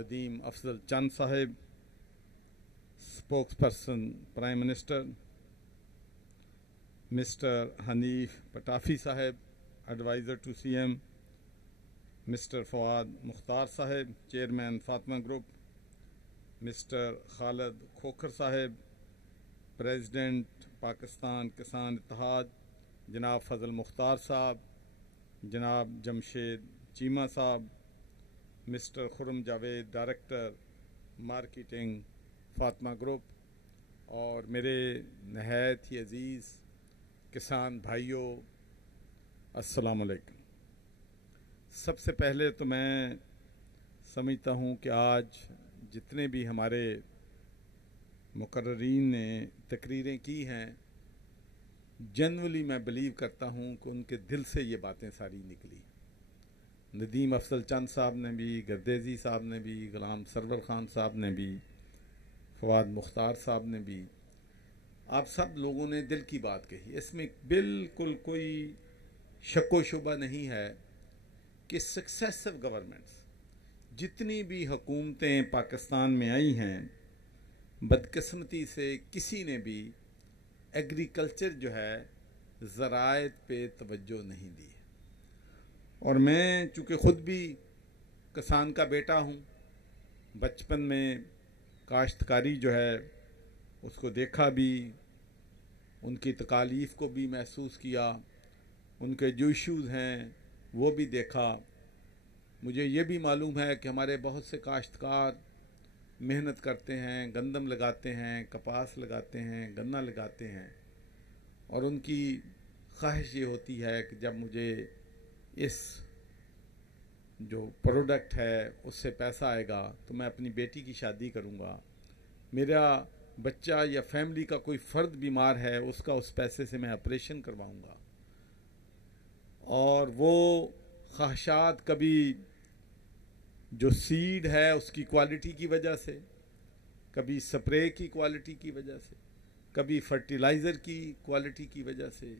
Nadeem Afzal Chand Sahib, spokesperson prime minister, mister Hanif Patafi Sahib, adviser to CM, mister Fawad Mukhtar Sahib, chairman Fatima group, mister Khalid Khokhar Sahib, president Pakistan Kisan Ittehad जनाब फजल मुख्तार साहब, जनाब जमशेद चीमा साहब, mister Khurram Javed director marketing Fatima group, और मेरे नहायत ही अज़ीज़ किसान भाइयों, अस्सलाम वालेकुम। सबसे पहले तो मैं समझता हूँ कि आज जितने भी हमारे मुकर्रीन ने तकरीरें की हैं, जनरली मैं बिलीव करता हूँ कि उनके दिल से ये बातें सारी निकली। नदीम अफजल चंद साहब ने भी, गर्देजी साहब ने भी, गुलाम सरवर ख़ान साहब ने भी, फवाद मुख्तार साहब ने भी, आप सब लोगों ने दिल की बात कही। इसमें बिल्कुल कोई शक्को शुबा नहीं है कि सक्सेसिव गवर्नमेंट्स, जितनी भी हुकूमतें पाकिस्तान में आई हैं, बदकिस्मती से किसी ने भी एग्रीकल्चर जो है ज़राअत पे तवज्जो नहीं दी। और मैं चूँकि ख़ुद भी किसान का बेटा हूँ, बचपन में काश्तकारी जो है उसको देखा भी, उनकी तकालीफ को भी महसूस किया, उनके जो इश्यूज़ हैं वो भी देखा। मुझे ये भी मालूम है कि हमारे बहुत से काश्तकार मेहनत करते हैं, गंदम लगाते हैं, कपास लगाते हैं, गन्ना लगाते हैं, और उनकी ख्वाहिश ये होती है कि जब मुझे इस जो प्रोडक्ट है उससे पैसा आएगा तो मैं अपनी बेटी की शादी करूँगा, मेरा बच्चा या फैमिली का कोई फ़र्द बीमार है उसका उस पैसे से मैं ऑपरेशन करवाऊँगा। और वो ख्वाहिशात कभी जो सीड है उसकी क्वालिटी की वजह से, कभी स्प्रे की क्वालिटी की वजह से, कभी फर्टिलाइज़र की क्वालिटी की वजह से,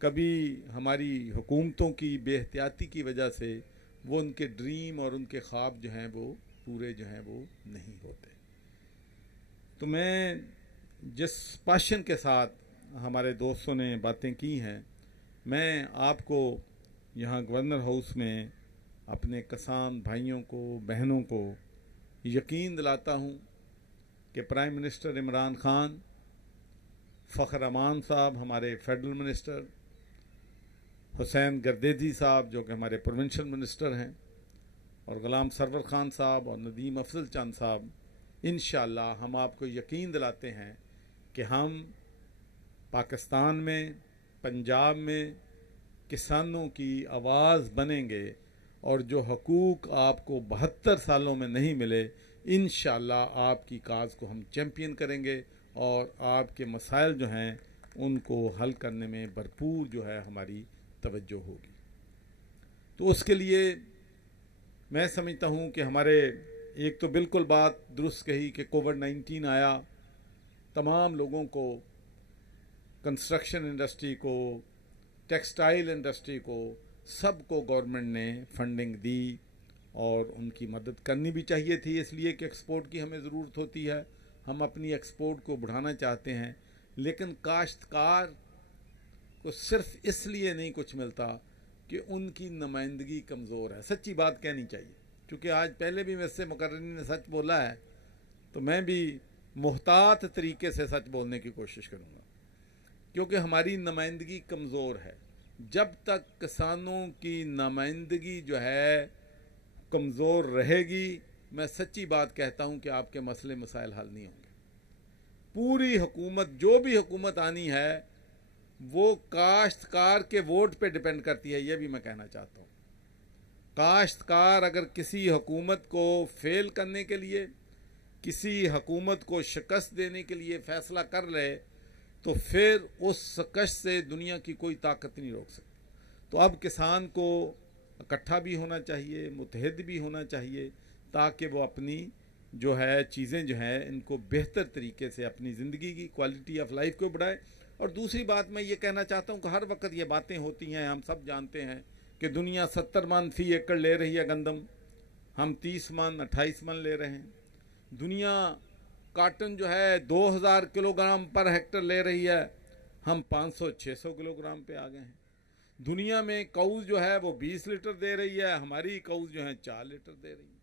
कभी हमारी हुकूमतों की बेहतियाती की वजह से वो उनके ड्रीम और उनके ख्वाब जो हैं वो पूरे जो हैं वो नहीं होते। तो मैं जिस पैशन के साथ हमारे दोस्तों ने बातें की हैं, मैं आपको यहाँ गवर्नर हाउस में अपने किसान भाइयों को, बहनों को यकीन दिलाता हूँ कि प्राइम मिनिस्टर इमरान खान, फ़ख्र अमान साहब हमारे फेडरल मिनिस्टर, हुसैन गर्देजी साहब जो कि हमारे प्रोविंशियल मिनिस्टर हैं, और गुलाम सरवर ख़ान साहब और नदीम अफजल चंद साहब, इंशाअल्लाह हम आपको यकीन दिलाते हैं कि हम पाकिस्तान में, पंजाब में किसानों की आवाज़ बनेंगे, और जो हकूक़ आपको 72 सालों में नहीं मिले, इंशाअल्लाह आपकी काज को हम चैम्पियन करेंगे और आपके मसाइल जो हैं उनको हल करने में भरपूर जो है हमारी तवज्जो होगी। तो उसके लिए मैं समझता हूँ कि हमारे एक तो बिल्कुल बात दुरुस्त कही कि कोविड-19 आया, तमाम लोगों को, कंस्ट्रक्शन इंडस्ट्री को, टेक्सटाइल इंडस्ट्री को, सबको गवर्नमेंट ने फंडिंग दी और उनकी मदद करनी भी चाहिए थी, इसलिए कि एक्सपोर्ट की हमें ज़रूरत होती है, हम अपनी एक्सपोर्ट को बढ़ाना चाहते हैं। लेकिन काश्तकार को सिर्फ इसलिए नहीं कुछ मिलता कि उनकी नुमाइंदगी कमज़ोर है। सच्ची बात कहनी चाहिए, क्योंकि आज पहले भी मेरे से मुकर्रीन ने सच बोला है, तो मैं भी मुहतात तरीके से सच बोलने की कोशिश करूँगा, क्योंकि हमारी नुमाइंदगी कमज़ोर है। जब तक किसानों की नुमाइंदगी जो है कमज़ोर रहेगी, मैं सच्ची बात कहता हूँ कि आपके मसले मसाइल हल नहीं होंगे। पूरी हुकूमत, जो भी हुकूमत आनी है, वो काश्तकार के वोट पे डिपेंड करती है, ये भी मैं कहना चाहता हूँ। काश्तकार अगर किसी हुकूमत को फेल करने के लिए, किसी हुकूमत को शिकस्त देने के लिए फ़ैसला कर ले, तो फिर उस शिकस्त से दुनिया की कोई ताकत नहीं रोक सकती। तो अब किसान को इकट्ठा भी होना चाहिए, मुत्तहिद भी होना चाहिए, ताकि वो अपनी जो है चीज़ें जो हैं इनको बेहतर तरीके से अपनी ज़िंदगी की क्वालिटी ऑफ लाइफ को बढ़ाए। और दूसरी बात मैं ये कहना चाहता हूँ कि हर वक्त ये बातें होती हैं, हम सब जानते हैं कि दुनिया 70 मन फ़ी एकड़ ले रही है गंदम, हम 30 मन 28 मन ले रहे हैं। दुनिया काटन जो है 2000 किलोग्राम पर हेक्टर ले रही है, हम 500-600 किलोग्राम पे आ गए हैं। दुनिया में कऊज जो है वो 20 लीटर दे रही है, हमारी कऊज जो है 4 लीटर दे रही है।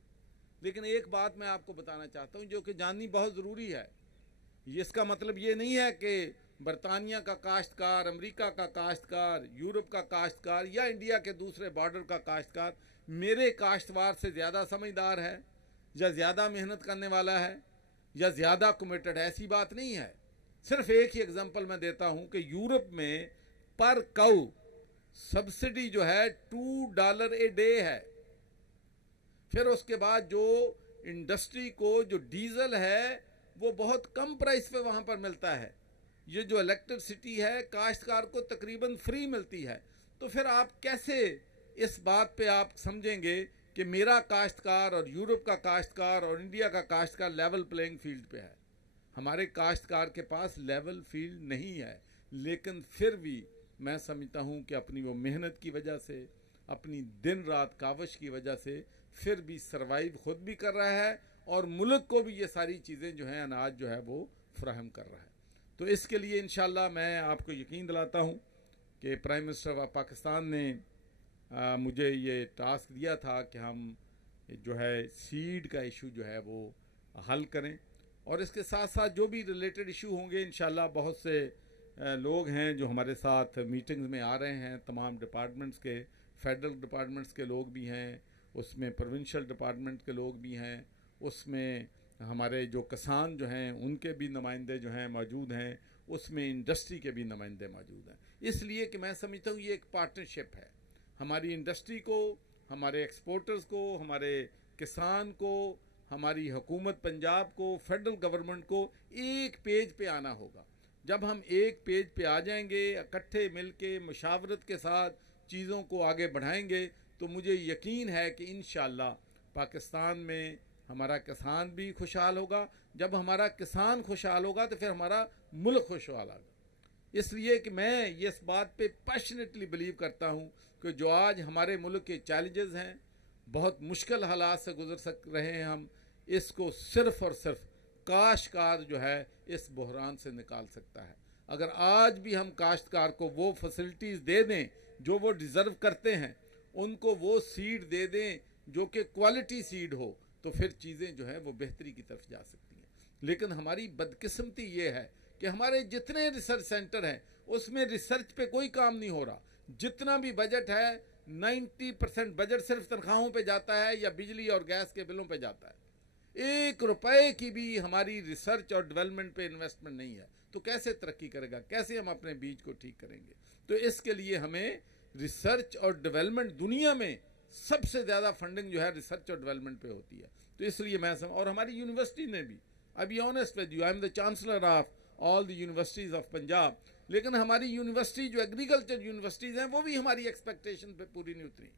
लेकिन एक बात मैं आपको बताना चाहता हूँ जो कि जाननी बहुत ज़रूरी है। इसका मतलब ये नहीं है कि बरतानिया का काश्तकार, अमेरिका का काश्तकार, यूरोप का काश्तकार या इंडिया के दूसरे बॉर्डर का काश्तकार मेरे काश्तवार से ज़्यादा समझदार है या ज़्यादा मेहनत करने वाला है या ज़्यादा कमिटेड है। ऐसी बात नहीं है। सिर्फ एक ही एग्जांपल मैं देता हूं कि यूरोप में पर काउ सब्सिडी जो है $2 ए डे है। फिर उसके बाद जो इंडस्ट्री को जो डीजल है वो बहुत कम प्राइस पे वहां पर मिलता है। ये जो इलेक्ट्रिसिटी है काश्तकार को तकरीबन फ्री मिलती है। तो फिर आप कैसे इस बात पे आप समझेंगे कि मेरा काश्तकार और यूरोप का काश्तकार और इंडिया का काश्तकार लेवल प्लेइंग फील्ड पे है? हमारे काश्तकार के पास लेवल फील्ड नहीं है। लेकिन फिर भी मैं समझता हूँ कि अपनी वो मेहनत की वजह से, अपनी दिन रात काविश की वजह से फिर भी सरवाइव खुद भी कर रहा है और मुल्क को भी ये सारी चीज़ें जो हैं, अनाज जो है वो फराहम कर रहा है। तो इसके लिए इंशाल्लाह मैं आपको यकीन दिलाता हूँ कि प्राइम मिनिस्टर ऑफ पाकिस्तान ने मुझे ये टास्क दिया था कि हम जो है सीड का इशू जो है वो हल करें और इसके साथ साथ जो भी रिलेटेड इशू होंगे इंशाल्लाह बहुत से लोग हैं जो हमारे साथ मीटिंग्स में आ रहे हैं। तमाम डिपार्टमेंट्स के, फेडरल डिपार्टमेंट्स के लोग भी हैं, उसमें प्रोविंशियल डिपार्टमेंट के लोग भी हैं, उसमें हमारे जो किसान जो हैं उनके भी नुमाइंदे जो हैं मौजूद हैं, उसमें इंडस्ट्री के भी नुमाइंदे मौजूद हैं। इसलिए कि मैं समझता हूँ ये एक पार्टनरशिप है। हमारी इंडस्ट्री को, हमारे एक्सपोर्टर्स को, हमारे किसान को, हमारी हुकूमत पंजाब को, फेडरल गवर्नमेंट को एक पेज पे आना होगा। जब हम एक पेज पे आ जाएंगे, इकट्ठे मिलके मुशावरत के साथ चीज़ों को आगे बढ़ाएंगे, तो मुझे यकीन है कि इंशाअल्लाह पाकिस्तान में हमारा किसान भी खुशहाल होगा। जब हमारा किसान खुशहाल होगा तो फिर हमारा मुल्क खुशहाल होगा। इसलिए कि मैं ये इस बात पे पैशनेटली बिलीव करता हूँ कि जो आज हमारे मुल्क के चैलेंजेस हैं, बहुत मुश्किल हालात से गुजर रहे हैं हम, इसको सिर्फ़ और सिर्फ काश्तकार जो है इस बहरान से निकाल सकता है। अगर आज भी हम काश्तकार को वो फैसिलिटीज़ दे दें जो वो डिज़र्व करते हैं, उनको वो सीड दे दें जो कि क्वालिटी सीड हो, तो फिर चीज़ें जो है वो बेहतरी की तरफ जा सकती हैं। लेकिन हमारी बदकिस्मती ये है कि हमारे जितने रिसर्च सेंटर हैं उसमें रिसर्च पे कोई काम नहीं हो रहा। जितना भी बजट है 90% बजट सिर्फ तनख्वाहों पे जाता है या बिजली और गैस के बिलों पे जाता है। 1 रुपए की भी हमारी रिसर्च और डेवलपमेंट पे इन्वेस्टमेंट नहीं है। तो कैसे तरक्की करेगा, कैसे हम अपने बीज को ठीक करेंगे? तो इसके लिए हमें रिसर्च और डेवलपमेंट, दुनिया में सबसे ज़्यादा फंडिंग जो है रिसर्च और डेवलपमेंट पे होती है। तो इसलिए मैं और हमारी यूनिवर्सिटी ने भी, I be honest with you, I am the chancellor of all the universities of Punjab, लेकिन हमारी यूनिवर्सिटी जो एग्रीकल्चर यूनिवर्सिटीज़ हैं वो भी हमारी एक्सपेक्टेशन पे पूरी नहीं उतरी।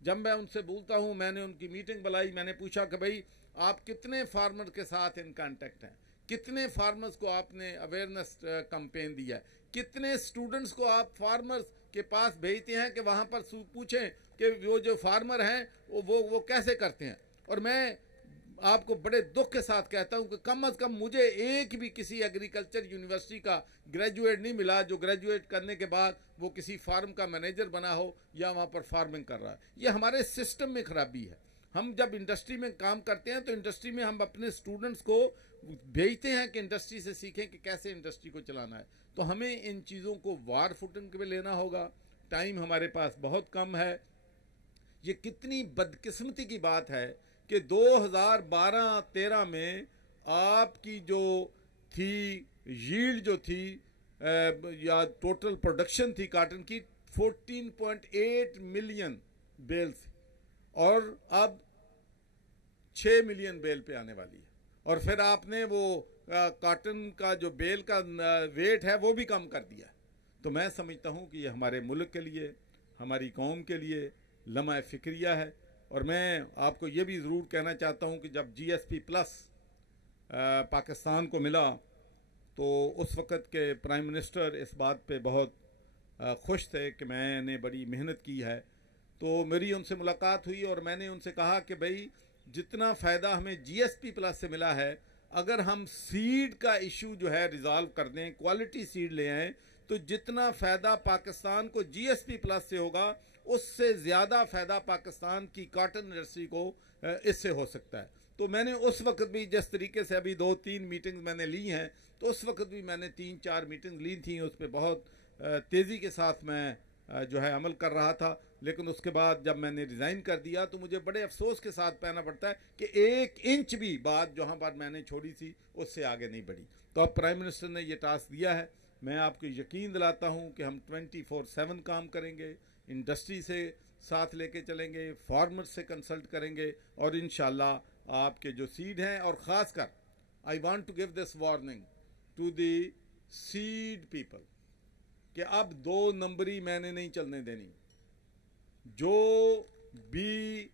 जब मैं उनसे बोलता हूँ, मैंने उनकी मीटिंग बुलाई, मैंने पूछा कि भाई आप कितने फार्मर के साथ इन कांटेक्ट हैं, कितने फार्मर्स को आपने अवेयरनेस कैंपेन दिया है, कितने स्टूडेंट्स को आप फार्मर्स के पास भेजते हैं कि वहाँ पर पूछें कि वो जो फार्मर हैं वो कैसे करते हैं। और मैं आपको बड़े दुख के साथ कहता हूं कि कम से कम मुझे एक भी किसी एग्रीकल्चर यूनिवर्सिटी का ग्रेजुएट नहीं मिला जो ग्रेजुएट करने के बाद वो किसी फार्म का मैनेजर बना हो या वहाँ पर फार्मिंग कर रहा है। ये हमारे सिस्टम में खराबी है। हम जब इंडस्ट्री में काम करते हैं तो इंडस्ट्री में हम अपने स्टूडेंट्स को भेजते हैं कि इंडस्ट्री से सीखें कि कैसे इंडस्ट्री को चलाना है। तो हमें इन चीज़ों को वार फुटिंग पे लेना होगा। टाइम हमारे पास बहुत कम है। ये कितनी बदकिस्मती की बात है कि 2012-13 में आपकी जो थी यील्ड जो थी या टोटल प्रोडक्शन थी काटन की 14.8 मिलियन बेल थी और अब 6 मिलियन बेल पे आने वाली है। और फिर आपने वो काटन का जो बेल का वेट है वो भी कम कर दिया। तो मैं समझता हूँ कि ये हमारे मुल्क के लिए, हमारी कौम के लिए लम्हा फ़िक्रिया है। और मैं आपको ये भी ज़रूर कहना चाहता हूँ कि जब GSP प्लस पाकिस्तान को मिला तो उस वक़्त के प्राइम मिनिस्टर इस बात पे बहुत खुश थे कि मैंने बड़ी मेहनत की है। तो मेरी उनसे मुलाकात हुई और मैंने उनसे कहा कि भाई जितना फ़ायदा हमें GSP प्लस से मिला है, अगर हम सीड का इशू जो है रिजॉल्व कर दें, क्वालिटी सीड ले आएँ, तो जितना फ़ायदा पाकिस्तान को GSP प्लस से होगा, उससे ज़्यादा फ़ायदा पाकिस्तान की कॉटन इंडस्ट्री को इससे हो सकता है। तो मैंने उस वक्त भी जिस तरीके से अभी 2-3 मीटिंग्स मैंने ली हैं, तो उस वक्त भी मैंने 3-4 मीटिंग ली थी, उस पर बहुत तेज़ी के साथ मैं जो है अमल कर रहा था। लेकिन उसके बाद जब मैंने रिज़ाइन कर दिया तो मुझे बड़े अफसोस के साथ कहना पड़ता है कि 1 इंच भी बात जहाँ पर मैंने छोड़ी थी उससे आगे नहीं बढ़ी। तो अब प्राइम मिनिस्टर ने ये टास्क दिया है, मैं आपको यकीन दिलाता हूँ कि हम 24/7 काम करेंगे, इंडस्ट्री से साथ लेके चलेंगे, फार्मर्स से कंसल्ट करेंगे, और इंशाल्लाह आपके जो सीड हैं, और ख़ासकर I want to give this warning to the seed people कि अब 2 नंबरी मैंने नहीं चलने देनी। जो भी,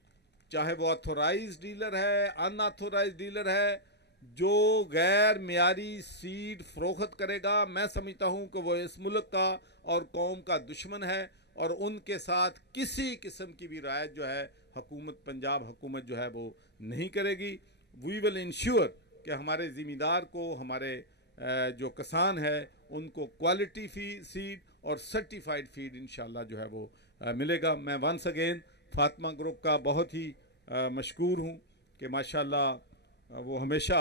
चाहे वो ऑथोराइज डीलर है, अनऑथोराइज डीलर है, जो गैर मियारी सीड फरोख्त करेगा, मैं समझता हूँ कि वो इस मुल्क का और कौम का दुश्मन है, और उनके साथ किसी किस्म की भी रायत जो है हुकूमत, पंजाब हुकूमत जो है वो नहीं करेगी। वी विल इंश्योर कि हमारे ज़िम्मेदार को, हमारे जो किसान है, उनको क्वालिटी सीड और सर्टिफाइड फीड इंशाल्लाह जो है वो मिलेगा। मैं वंस अगेन फातिमा ग्रुप का बहुत ही मशकूर हूँ कि माशाल्लाह वो हमेशा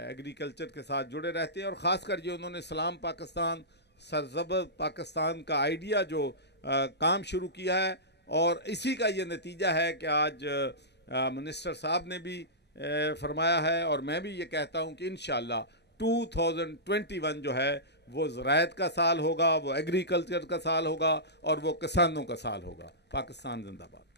एग्रीकल्चर के साथ जुड़े रहते हैं, और ख़ासकर जो उन्होंने सलाम पाकिस्तान, सरज़बर पाकिस्तान का आइडिया जो काम शुरू किया है, और इसी का ये नतीजा है कि आज मिनिस्टर साहब ने भी फरमाया है, और मैं भी ये कहता हूँ कि इंशाल्लाह 2021 जो है वो ज़राअत का साल होगा, वो एग्रीकल्चर का साल होगा, और वो किसानों का साल होगा। पाकिस्तान जिंदाबाद।